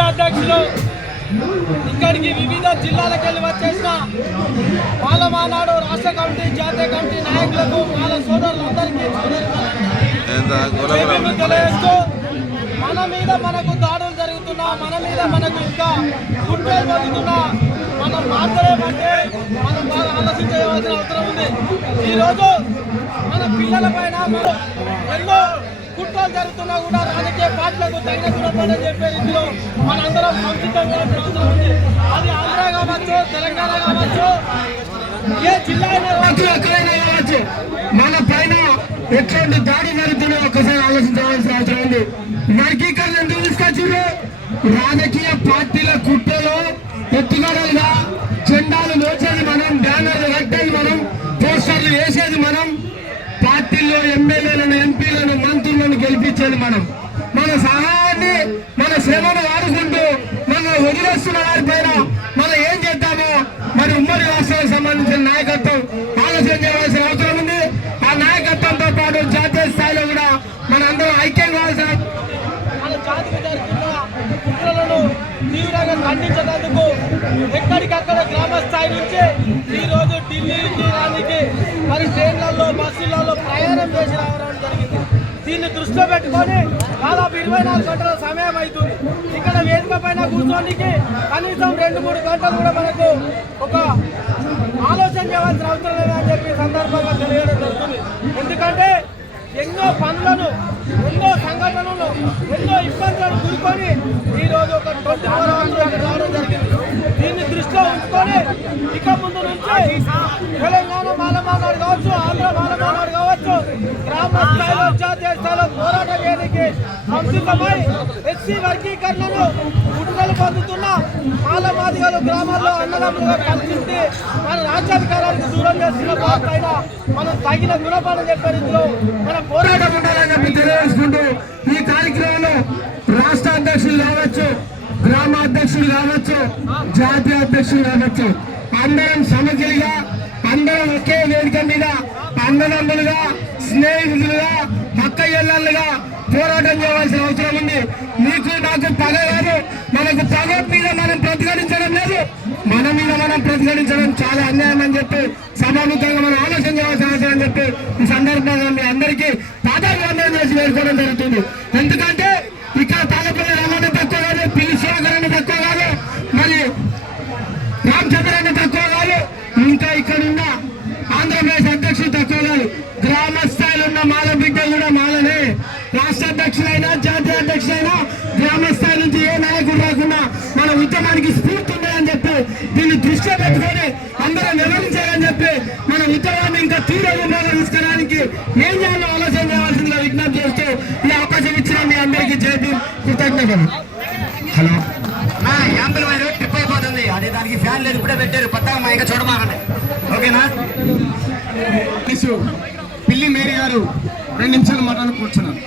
జాతీయ అధ్యక్షులు ఇక్కడికి వివిధ జిల్లాలకు వెళ్ళి వచ్చేసిన మాలమానాడు రాష్ట్ర కమిటీ జాతీయ కమిటీ నాయకులకు వాళ్ళ సోదరులందరికీ తెలియజేస్తూ మన మీద మనకు దాడులు జరుగుతున్నా, మన మీద మనకు ఇంకా కుట్రలు జరుగుతున్నా మనం మాత్రమే మనం బాగా ఆలోచించవలసిన అవసరం ఉంది. ఈరోజు మన పిల్లల పైన మనం ఎన్నో కుట్రలు జరుగుతున్నా కూడా రాజకీయ పార్టీలకు తగిన గుణపడని చెప్పే రీతిలో మనందరం సంసిద్ధంగా అవసరం ఉంది. అది ఆంధ్ర కావచ్చు, తెలంగాణ కావచ్చు, ఏ జిల్లా కావచ్చు, మన పైన ఎట్లాంటి దాడి జరుగుతుందో ఒక్కసారి ఆలోచించవలసిన అవసరం ఉంది. వర్గీకరణ ఎందుకు తీసుకొచ్చారు? రాజకీయ పార్టీల కుట్రలో ఎత్తుగడలుగా జెండాలు మోసేది మనం, బ్యానర్లు కట్టేది మనం, పోస్టర్లు వేసేది మనం, పార్టీల్లో ఎమ్మెల్యేలను, ఎంపీలను, మంత్రులను గెలిపించేది మనం. మన సహాయాన్ని, మన శ్రమను వాడుకుంటూ మనం వదిలేస్తున్న వారి పైన మనం ఏం చేద్దామో మరి ఉమ్మడి రాష్ట్రాలకు సంబంధించిన నాయకత్వం ఆలోచన చేయవలసిన అవసరం ఉంది. ఆ నాయకత్వంతో పాటు జాతీయ స్థాయిలో కూడా మన అందరం ఐక్యం కావాల్సిన మన జాతికి జరుగుతున్న కుట్రలను తీవ్రంగా ఖండించేందుకు ఎక్కడికక్కడ గ్రామ స్థాయి నుంచి ఈరోజు ఢిల్లీకి రానికి మరి ట్రైన్లలో, బస్సులలో ప్రయాణం చేసి రావడం జరిగింది. దీన్ని దృష్టిలో పెట్టుకొని దాదాపు 24 గంటల సమయం అవుతుంది. ఇక్కడ వేదిక పైన కూర్చోడానికి కనీసం 2-3 గంటలు కూడా మనకు ఒక ఆలోచన చేయవలసిన అవసరం లేదని చెప్పి సందర్భంగా తెలియడం జరుగుతుంది. ఎందుకంటే ఎన్నో పనులను, ఎన్నో సంఘటనలను, ఎన్నో ఇబ్బందులను కూరుకొని ఈరోజు ఒక 24 అవర్స్ రావడం జరిగింది. దీన్ని దృష్టిలో ఉంచుకొని ఇక ముందు నుంచి తెలంగాణ మాలమానాడు కావచ్చు, ఆంధ్ర మాలమానాడు కావచ్చు, గ్రామ స్థాయిలో, జాతీయ స్థాయిలో పోరాటం చేయడానికి సంసిద్ధమై ఎస్సీ వర్గీకరణను కుట్రలు పొందుతున్న మాలమాదిగలు గ్రామాల్లో అన్నదమ్ములుగా కలిసి మన రాజ్యాధికారానికి దూరం చేస్తున్న పైన మనం తగిన గుణపాఠం చెప్పే రీతిలో మన పోరాటం ఉండాలని చెప్పి తెలియజేసుకుంటూ ఈ కార్యక్రమంలో రాష్ట్ర అధ్యక్షులు కావచ్చు, గ్రామ అధ్యక్షులు కావచ్చు, జాతీయ అధ్యక్షులు కావచ్చు, అందరం సమగ్రిగా, అందరం ఒకే వేదిక మీద అన్నదమ్ములుగా, స్నేహితులుగా, అక్కయ్యలుగా పోరాటం చేయవలసిన అవసరం ఉంది. నీకు నాకు పగ కాదు, మనకు పగ మీద మనం ప్రతిఘటించడం లేదు, మన మీద మనం ప్రతిఘటించడం చాలా అన్యాయం అని చెప్పి సభాముఖంగా మనం ఆలోచన చేయవలసిన అవసరం అని చెప్పి ఈ సందర్భంగా మీ అందరికీ పాదాభివందనం చేసి వేడుకోవడం జరుగుతుంది. ఎందుకంటే ఇక్కడ తాలపల్లి రమణ తక్కువ కాదు, పిల్లి శివకరణ తక్కువ కాదు, మరి రామచంద్రన్న తక్కువ కాదు, ఇంకా ఇక్కడ ఉన్న ఆంధ్రప్రదేశ్ అధ్యక్షులు తక్కువ కాదు. గ్రామ స్థాయిలో ఉన్న మాల బిడ్డ కూడా మాలనే. రాష్ట్ర అధ్యక్షులైనా, జాతీయ అధ్యక్షులైనా గ్రామ స్థాయి నుంచి ఏ నాయకుడు రాకుండా మన ఉద్యమానికి స్ఫూర్తి ఉందని చెప్పి దీన్ని దృష్టిలో పెట్టుకొని అందరం వివరించాలని చెప్పి మన ఉద్యమాన్ని ఇంకా తీవ్ర రూపంలో తీసుకురావడానికి ఏం చేయాలో ఆలోచన చేయవలసిందిగా విజ్ఞప్తి చేస్తూ ఈ అవకాశం ఇచ్చిన మీ అందరికీ జైపీ కృతజ్ఞతలు. హలో, యాంబుల్ వైర్ ట్రిప్ అయిపోతుంది, అదే దానికి ఫ్యాన్ లేదు, ఇప్పుడే పెట్టారు, కొత్తగా మా ఇంకా చూడమాకండి, ఓకేనా? పిల్లి మేరీ గారు 2 నిమిషాలు మాట్లాడుకు కూర్చున్నారు.